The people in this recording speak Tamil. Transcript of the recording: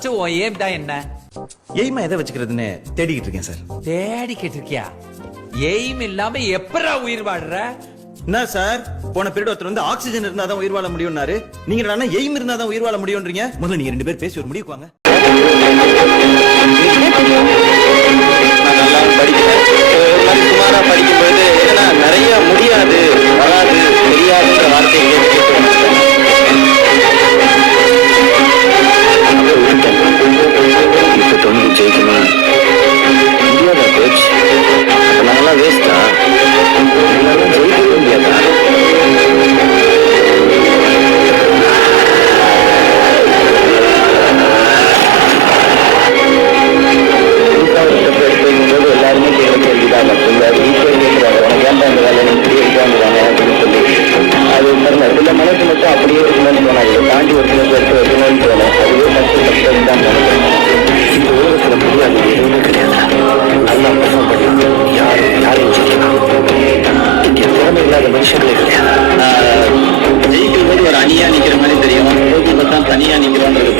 ஃபர்ஸ்ட் உன் ஏம் தான் என்ன? எய்மா எதை வச்சுக்கிறதுன்னு தேடிக்கிட்டு இருக்கேன் சார். தேடிக்கிட்டு இருக்கியா? எய்ம் இல்லாம எப்பரா உயிர் வாடுற? என்ன சார், போன பீரியட் ஒருத்தர் வந்து ஆக்சிஜன் இருந்தாதான் உயிர் வாழ முடியும்னாரு. நீங்க என்னன்னா எய்ம் இருந்தாதான் உயிர் வாழ முடியும்ன்றீங்க. முதல்ல நீங்க 2 பேர் பேசி ஒரு முடிவுக்கு வாங்க. நல்லா படிக்கிறேன். சுமாரா படிக்கும்போது என்னன்னா நிறைய முடியாது, வராது, தெரியாதுன்ற வார்த்தையை இப்ப தொண்டு ஜெயிக்கணும் முடியாதா கோச்? நாங்களாம் வேஸ்டா? ஜெயிக்கவே முடியாதா? எல்லாருமே கேள்விதான் அது சில மனசு மட்டும் அப்படியே இருக்கணும்னு தோணும். இதை தாண்டி ஒரு சில பேருக்கு வைக்கணும்னு தோணும். அதுவே கஷ்டம் தான் நினைக்கிறேன். இந்த உலகத்துல முடியாது எதுவுமே கிடையாது. நல்லா பெர்ஃபார்ம் பண்ணலாம். யாரையும் சொல்லலாம். இங்க திறமை இல்லாத மனுஷங்களே கிடையாது. ஜெயிக்கும் போது ஒரு அணியா நிக்கிற மாதிரி தெரியும். தனியா நிக்கிறோன்றது